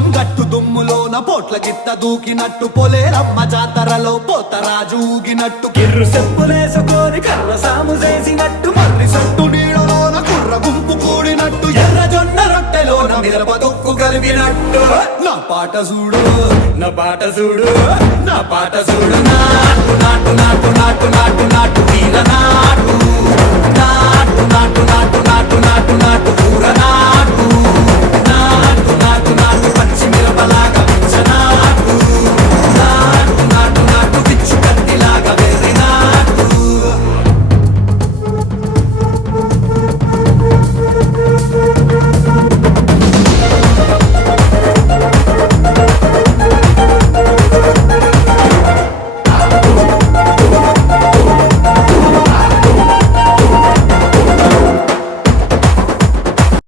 లింగం గట్టు దుమ్ములోన పోట్ల గిత్త దూకినట్టు పొలేరమ్మ జాతరలో పోతరాజు ఊగినట్టు కిర్రు చెప్పులేసుకొని కర్ర సాము చేసినట్టు మర్రి సట్టు నీడలోన కుర్ర గుంపు కూడినట్టు ఎర్ర జొన్న రొట్టెలోన మిరప దొక్కు కలిపినట్టు నా పాట చూడు నా పాట చూడు నా పాట చూడు నాటు నాటు నాటు నాటు నాటు నాటు వీర నాటు నాటు నాటు నాటు